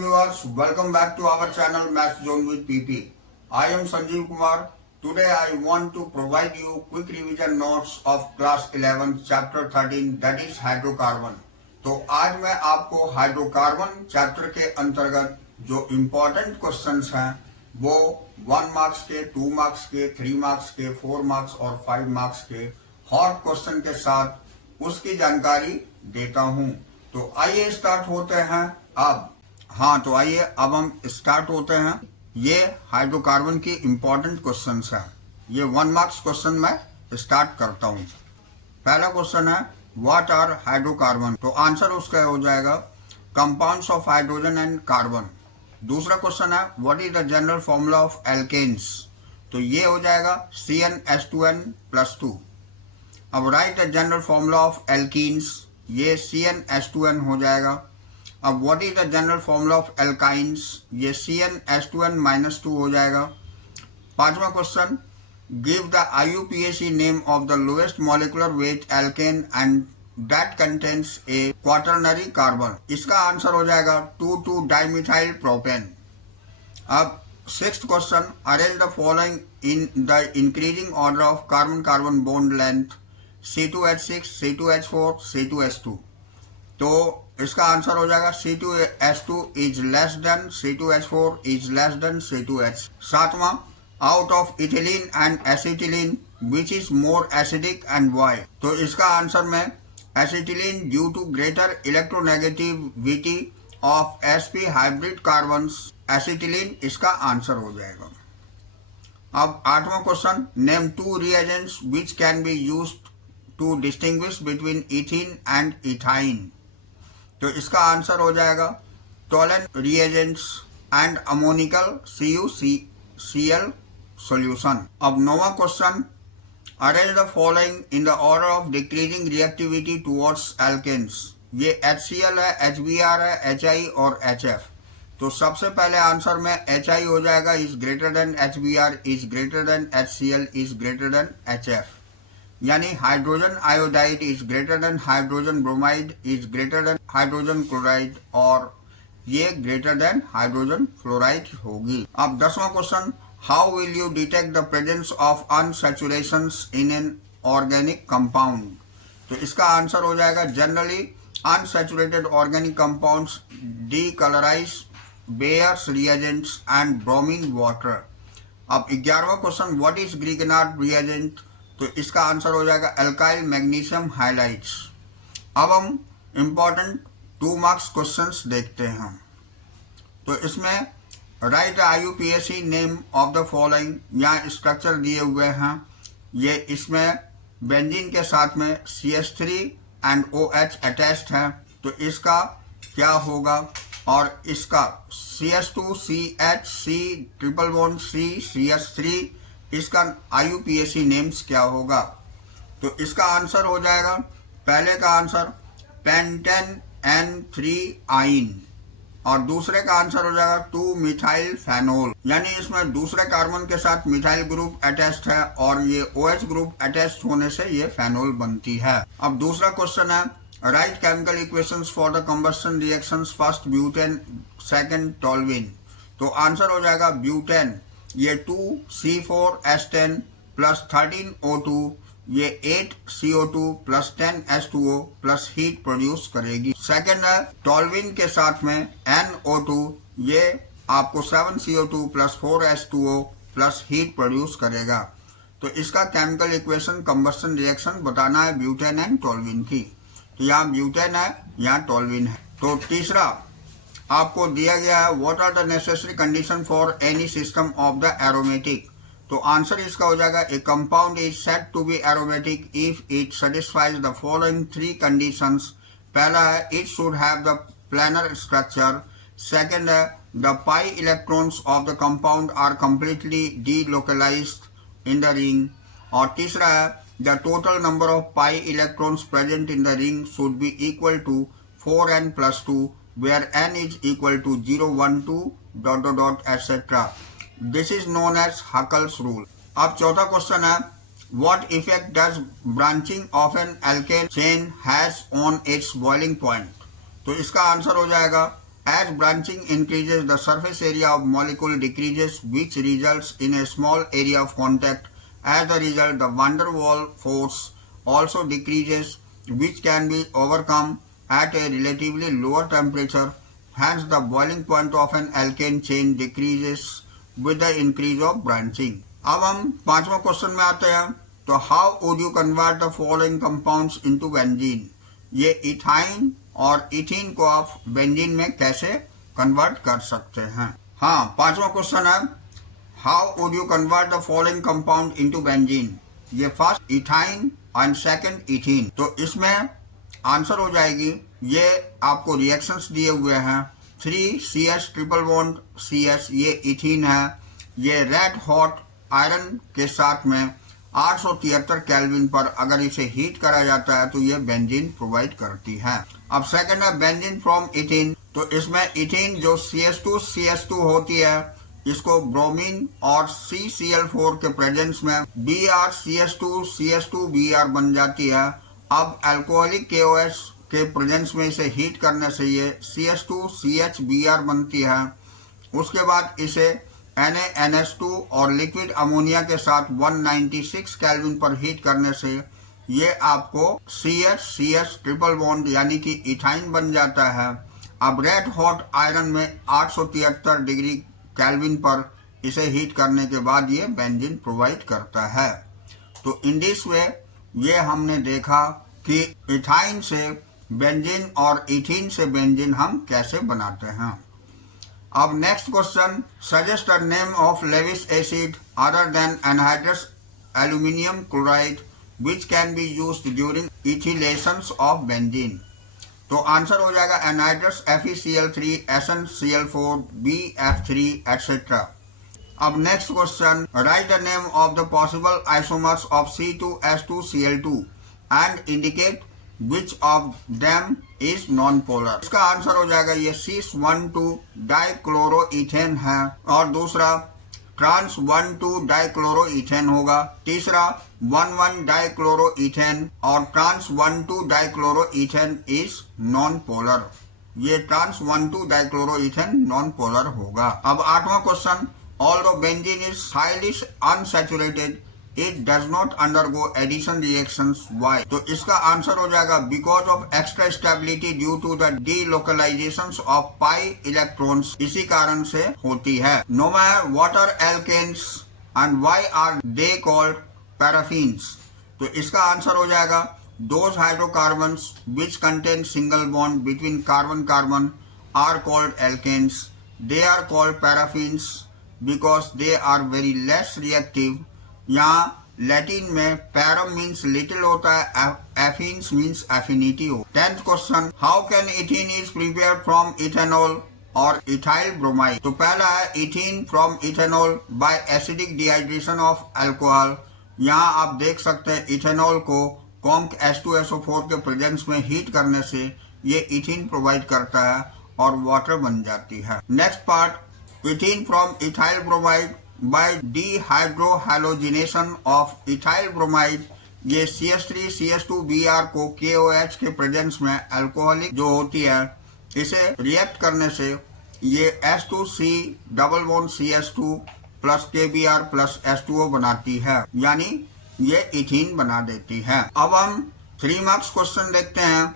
viewers, welcome back to our channel Math Zone with PP. I am Sanjeev Kumar. Today I want to provide you quick revision notes of class 11 chapter 13 that is hydrocarbon. तो आज मैं आपको hydrocarbon chapter के अंतर्गत जो important questions हैं वो 1 marks के, 2 मार्क्स के, 3 मार्क्स के, 4 मार्क्स और 5 मार्क्स के हॉट क्वेश्चन के साथ उसकी जानकारी देता हूं। तो आइए स्टार्ट होते हैं अब। तो आइए अब हम स्टार्ट होते हैं। ये हाइड्रोकार्बन की इंपॉर्टेंट क्वेश्चंस हैं। ये 1 मार्क्स क्वेश्चन मैं स्टार्ट करता हूं। पहला क्वेश्चन है व्हाट आर हाइड्रोकार्बन। तो आंसर उसका हो जाएगा compounds of hydrogen and carbon. दूसरा क्वेश्चन है what is the general formula of alkanes. तो ये हो जाएगा CnH2n+2। अब write the general formula of alkenes. ये CnH2n हो जाएगा। अब what is the general formula of alkynes. ये CnH2n-2 हो जाएगा। पांचवा question give the IUPAC name of the lowest molecular weight alkane and that contains A quaternary carbon. इसका answer हो जाएगा 2,2-डाइमिथाइल प्रोपेन। अब sixth question arrange the following in the increasing order of carbon carbon bond length C2H6, C2H4, C2H2। तो इसका answer हो जाएगा C2H2 is less than C2H4 is less than C2H। सातवां out of ethylene and acetylene which is more acidic and why. तो इसका answer में acetylene due to greater electronegativity of sp hybrid carbons acetylene इसका answer हो जाएगा। अब आठवां question name 2 reagents which can be used to distinguish between ethene and ethyne. तो इसका आंसर हो जाएगा Tollens reagents and ammoniacal CuCl solution. अब नौवां question arrange the following in the order of decreasing reactivity towards alkenes. ये HCl है, HBr है, HI और HF। तो सबसे पहले आंसर में HI हो जाएगा is greater than HBr is greater than HCl is greater than HF। यानी hydrogen iodide is greater than hydrogen bromide is greater than hydrogen chloride और ये ग्रेटर देन हाइड्रोजन फ्लोराइड होगी। अब 10वां question how will you detect the presence of unsaturations in an organic compound. तो इसका answer हो जाएगा generally unsaturated organic compounds decolourise Baeyer's reagents and bromine water. अब 11वां question what is Grignard reagent. तो इसका आंसर हो जाएगा अल्काइल मैग्नीशियम हाइलाइट्स। अब हम इंपॉर्टेंट 2 मार्क्स क्वेश्चंस देखते हैं। तो इसमें right IUPAC name of the following. यहाँ स्ट्रक्चर दिए हुए हैं। ये इसमें बेंजीन के साथ में CH3 एंड OH अटैच्ड है। तो इसका क्या होगा और इसका CH2CHC triple bond C CH3 इसका IUPAC नेम्स क्या होगा। तो इसका आंसर हो जाएगा पहले का आंसर पेंटेन N3 और दूसरे का आंसर हो जाएगा 2-मिथाइल फेनोल। यानी इसमें दूसरे कार्बन के साथ मिथाइल ग्रुप अटैच्ड है और ये OH ग्रुप अटैच्ड होने से ये फेनोल बनती है। अब दूसरा क्वेश्चन है right chemical equations for the combustion reactions first butane second toluene. तो आंसर हो जाएगा ब्यूटेन ये 2C4H10 प्लस 13O2 ये 8CO2 plus 10H2O plus heat produce करेगी। सेकेंड है टोल्यूइन के साथ में NO2 ये आपको 7CO2 plus 4H2O plus heat produce करेगा। तो इसका केमिकल इक्वेशन कंबस्शन रिएक्शन बताना है ब्यूटेन एंड टोल्यूइन की। तो यहाँ ब्यूटेन है, यहाँ टोल्यूइन है। तो तीसरा आपको दिया गया है what are the necessary condition for any system of the aromatic. तो आंसर इसका हो जाएगा a compound is said to be aromatic if it satisfies the following 3 conditions. पहला है it should have the planar structure. Second है the pi electrons of the compound are completely delocalised in the ring. और तीसरा है the total number of pi electrons present in the ring should be equal to 4n+2 where n is equal to 0, 1, 2, ... etc. This is known as Huckel's rule. अब चौथा question है what effect does branching of an alkane chain has on its boiling point। तो इसका answer हो जाएगा As branching increases, the surface area of molecule decreases, which results in a small area of contact. As a result, the van der Waals force also decreases, which can be overcome at a relatively lower temperature. Hence, the boiling point of an alkane chain decreases with the increase of branching. अब हम पांचवा question में आते हैं. तो how would you convert the following compounds into benzene. ये ethyne और ethene को आप बेंजीन में कैसे कन्वर्ट कर सकते हैं. हाँ, पांचवा क्वेश्चन है how would you convert the following compound into benzene. ये first ethyne and second ethene. तो इसमें आंसर हो जाएगी, ये आपको रिएक्शंस दिए हुए हैं. 3CS ट्रिपल बॉन्ड CS ये इथीन है. ये रेड हॉट आयरन के साथ में 873 केल्विन पर अगर इसे हीट करा जाता है तो ये बेंजीन प्रोवाइड करती है. अब सेकंड है बेंजीन फ्रॉम इथीन. तो इसमें इथीन जो CS2 होती है, इसको ब्रोमीन और CCl4 के प्रेजेंस में BrCS2 बन जाती है. अब अल्कोहलिक KOH के प्रेजेंस में इसे हीट करने से ये CS2CHBr बनती है. उसके बाद इसे NaNH2 और लिक्विड अमोनिया के साथ 196 केल्विन पर हीट करने से ये आपको CH ट्रिपल बॉन्ड यानी कि इथाइन बन जाता है. अब रेड हॉट आयरन में 873 डिग्री केल्विन पर इसे हीट करने के बाद ये बेंजीन प्रोवाइड करता है. तो इन दिस वे ये हमने देखा कि इथाइन से बेंजीन और इथीन से बेंजीन हम कैसे बनाते हैं. अब next question, suggest the name of Lewis acid other than anhydrous aluminium chloride which can be used during ethylations of benzene. तो आंसर हो जाएगा anhydrous FeCl3 SnCl4 BF3 etcetera. अब next question, write the name of the possible isomers of C2H2Cl2 and indicate which of them is non polar. इसका answer हो जाएगा ये cis-1,2 dichloroethane है और दूसरा trans-1,2 डाइक्लोरोइथेन होगा. तीसरा 1,1 डाइक्लोरोइथेन और trans-1,2 dichloroethane is non polar. ये trans-1,2 डाइक्लोरोइथेन नॉन पोलर होगा. अब आठवां question, although benzene is highly unsaturated, it does not undergo addition reactions. Why? तो इसका आंसर हो जाएगा because of extra stability due to the delocalizations of pi electrons. इसी कारण से होती है. नौवां है what are alkanes and why are they called paraffins. तो इसका आंसर हो जाएगा those hydrocarbons which contain single bond between carbon are called alkanes. They are called paraffins because they are very less reactive. यहाँ Latin में पैरम means little होता है, एफिन्स मीन्स एफिनिटी हो. 10th question, how can ethene is prepare from ethanol और ethyl bromide. तो पहला है ethene from ethanol by acidic dehydration of alcohol. यहाँ आप देख सकते हैं इथेनॉल को कॉन्क H2SO4 के प्रेजेंस में हीट करने से ये इथीन प्रोवाइड करता है और वाटर बन जाती है. Next part, ethene from ethyl bromide by dehydrohalogenation of ethyl bromide. ये CH3CH2Br को KOH के प्रेजेंस में अल्कोहलिक जो होती है इसे रिएक्ट करने से ये H2C double bond CH2 plus KBr plus H2O बनाती है, यानी ये इथीन बना देती है. अब हम 3 मार्क्स क्वेश्चन देखते हैं.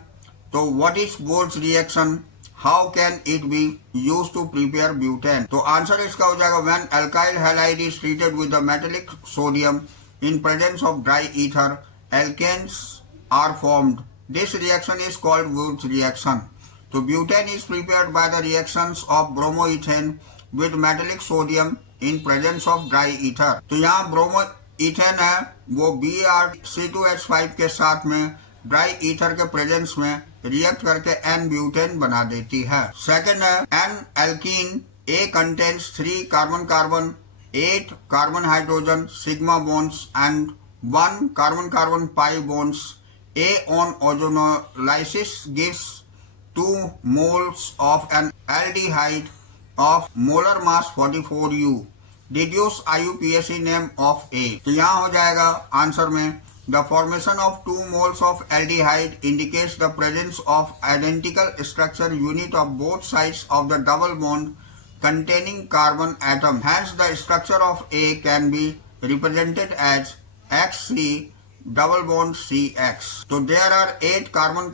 तो व्हाट इज बोल्स reaction, how can it be use to prepare butane. तो आंसर इसका हो जाएगा when alkyl halide is treated with the metallic sodium in presence of dry ether, alkanes are formed. This reaction is called Wurtz reaction. तो butane is prepared by the reactions of bromoethane with metallic sodium in presence of dry ether. तो यहाँ bromoethane है वो BrC2H5 के साथ में dry ether के presence में रिएक्ट करके N ब्यूटेन बना देती है. सेकंड है N alkene. A contains 3 carbon 8 carbon hydrogen sigma bonds and 1 carbon pi bonds. A on ozonolysis gives 2 moles of an aldehyde of molar mass 44U. Deduce IUPAC name of A. तो यहाँ हो जाएगा answer में The formation of 2 moles of aldehyde indicates the presence of identical structure unit of both sides of the double bond containing carbon atom. Hence, the structure of A can be represented as XC double bond CX. So there are 8 carbon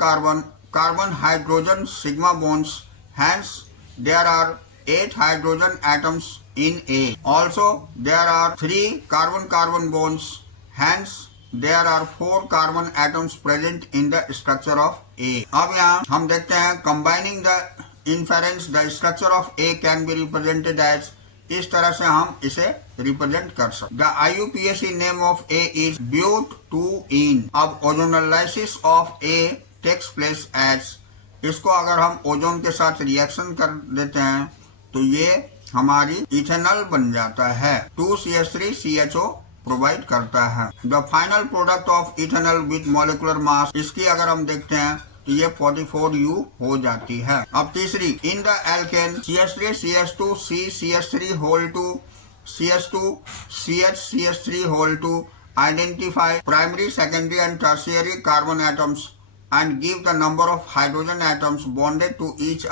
hydrogen sigma bonds. Hence, there are 8 hydrogen atoms in A. Also, there are 3 carbon-carbon bonds. Hence, there are 4 carbon atoms present in the structure of A. अब यहाँ हम देखते हैं combining the inference, the structure of A can be represented as, इस तरह से हम इसे रिप्रेजेंट कर सकते। The IUPAC name of A is but2ene. अब ozonolysis of A takes place as, इसको अगर हम ओजोन के साथ रिएक्शन कर देते हैं तो ये हमारी इथेनॉल बन जाता है। 2CH3CHO प्रोवाइड करता है। The final product of ethanol with molecular mass, इसकी अगर हम देखते हैं तो ये 44U हो जाती है। अब तीसरी, in the alkane CH3 CH2 C CH3 whole 2 CH2 CH CH3 whole 2 identify primary secondary and tertiary carbon atoms and give the number of hydrogen atoms bonded to each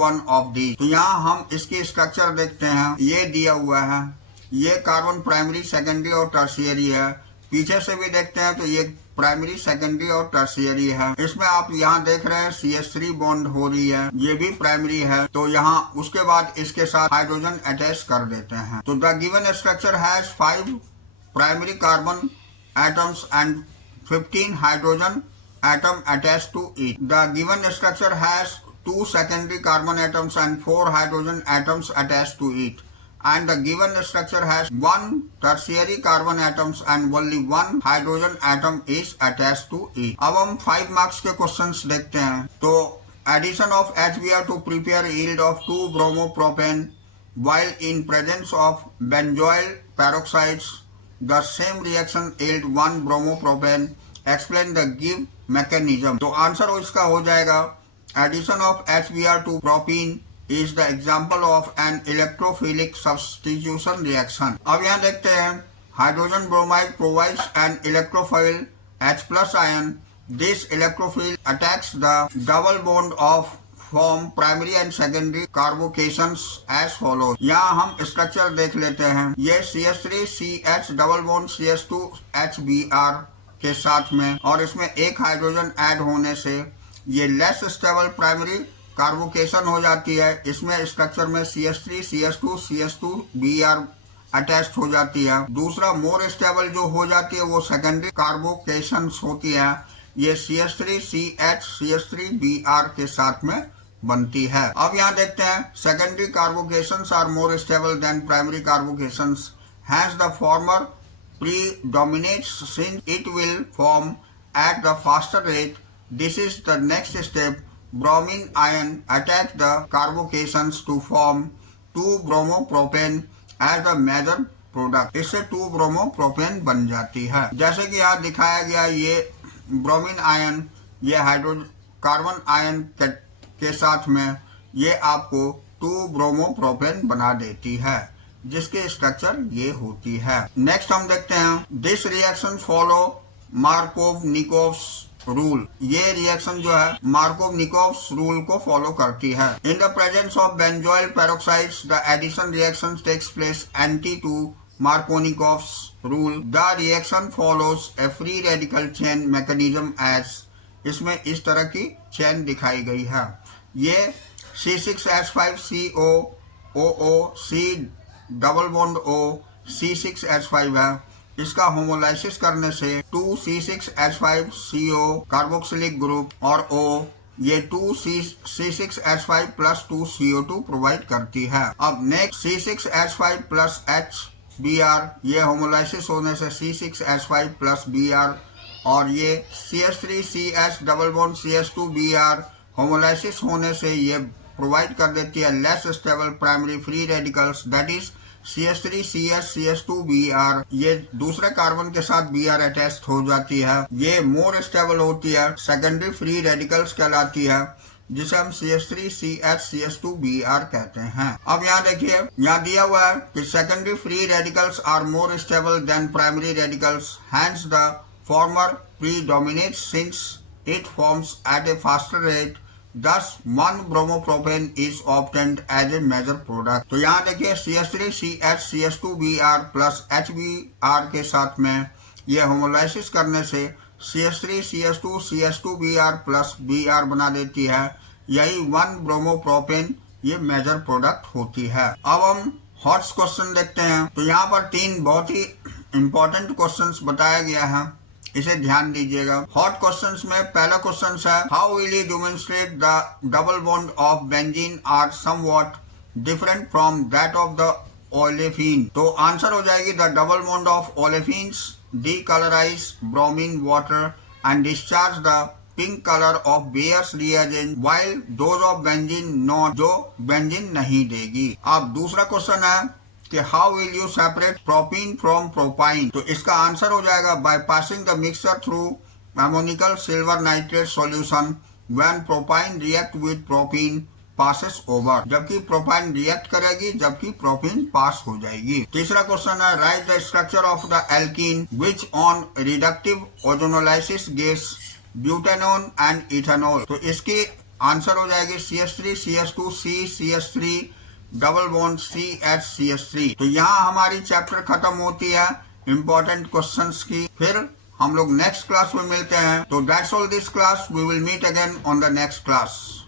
one of these। तो यहाँ हम इसकी structure देखते हैं, ये दिया हुआ है, ये कार्बन प्राइमरी सेकेंडरी और टर्शियरी है। पीछे से भी देखते हैं तो ये प्राइमरी सेकेंडरी और टर्शियरी है। इसमें आप यहाँ देख रहे हैं CH3 बॉन्ड हो रही है, ये भी प्राइमरी है। तो यहाँ उसके बाद इसके साथ हाइड्रोजन अटैच कर देते हैं। तो the given structure has 5 primary carbon atoms and 15 hydrogen atom attached to it. The given structure has 2 secondary carbon atoms and 4 hydrogen atoms attached to it. And the given structure has 1 tertiary carbon atoms and only 1 hydrogen atom is attached to it. अब हम 5 marks के questions देखते हैं। तो addition of HBr to prepare yield of 2 bromopropane while in presence of benzoyl peroxides. The same reaction yield 1 bromopropane. Explain the give mechanism. तो answer इसका हो जाएगा, addition of HBr to propene is the example of an electrophilic substitution reaction. अब यहाँ देखते हैं, hydrogen bromide provides an electrophile H+ ion. This electrophile attacks the double bond of form primary and secondary carbocations as follows. यहाँ हम structure देख लेते हैं, ये CH3CH डबल बॉन्ड CH2HBr के साथ में, और इसमें एक हाइड्रोजन ऐड होने से ये लेस स्टेबल प्राइमरी कार्बोकेशन हो जाती है। इसमें स्ट्रक्चर में CH3CH2CH2Br अटैच्ड हो जाती है। दूसरा मोर स्टेबल जो हो जाती है वो सेकेंडरी कार्बोकेशन होती है, ये CH3CH CH3Br के साथ में बनती है। अब यहाँ देखते हैं, secondary carbocations are more stable than primary carbocations, hence the former predominates since it will form at the faster rate. This is the next step. Bromine ion attach the carbocations to form 2-bromopropane as the major product. इससे 2-bromopropane बन जाती है। जैसे कि यहाँ दिखाया गया, ये ब्रोमीन आयन, ये हाइड्रोजन कार्बन आयन के साथ में ये आपको 2-bromopropane बना देती है, जिसके स्ट्रक्चर ये होती है। नेक्स्ट हम देखते हैं, this reaction follow Markovnikov's rule. ये रिएक्शन जो है मार्कोव-निकोव्स रूल को फॉलो करती है। In the presence of benzoyl peroxides the addition reaction takes place anti to Markovnikov's rule. The reaction follows a free radical chain mechanism as, इसमें इस तरह की चेन दिखाई गई है। ये C6H5COOO C double bond O C6H5 है। इसका होमोलाइसिस करने से 2C6H5CO कार्बोक्सिलिक ग्रुप और O ये 2C6H5 प्लस 2CO2 प्रोवाइड करती है। अब नेक्स्ट C6H5 प्लस HBr, ये होमोलाइसिस होने से C6H5 प्लस Br, और ये CH3CH double bond CH2Br homolysis होने से ये प्रोवाइड कर देती है less stable primary free radicals, that is CH3CH CH2Br। ये दूसरे कार्बन के साथ Br अटैच्ड हो जाती है, ये मोर स्टेबल होती है, सेकेंडरी फ्री रेडिकल्स कहलाती है, जिसे हम CH3CH CH2Br कहते हैं। अब यहाँ देखिए, यहाँ दिया हुआ है कि secondary free radicals are more stable than primary radicals, hence the former predominates since it forms at a faster rate. Thus 1-bromopropane is obtained as a major product. तो यहाँ देखिए CH3CH2Br प्लस HBr के साथ में ये homolysis करने से CH3CH2CH2Br plus Br बना देती है। यही 1-ब्रोमोप्रोपेन ये मेजर प्रोडक्ट होती है। अब हम हॉट क्वेश्चन देखते हैं। तो यहाँ पर 3 बहुत ही इंपॉर्टेंट क्वेश्चंस बताया गया है, इसे ध्यान दीजिएगा। हॉट क्वेश्चंस में पहला क्वेश्चन है how will you demonstrate the double bond of benzene are somewhat different from that of the olefin. तो आंसर हो जाएगी the double bond of olefins decolourise bromine water and discharge the pink colour of Baeyer's reagent while those of benzene not, जो benzene नहीं देगी। अब दूसरा question है कि how will you separate propene from propyne. तो इसका आंसर हो जाएगा by passing the mixture through ammoniacal silver nitrate solution when propyne react with propene passes over, जबकि प्रोपाइन रिएक्ट करेगी जबकि प्रोपीन पास हो जाएगी। तीसरा क्वेश्चन है write the structure of the alkene which on reductive ozonolysis gives butanone and ethanol. तो इसकी answer हो जाएगी CH3CH2CCH3 डबल बॉन्ड CHCH3। तो यहाँ हमारी चैप्टर खत्म होती है इंपॉर्टेंट क्वेश्चंस की। फिर हम लोग नेक्स्ट क्लास में मिलते हैं। तो that's all this class, we will meet again on the next class.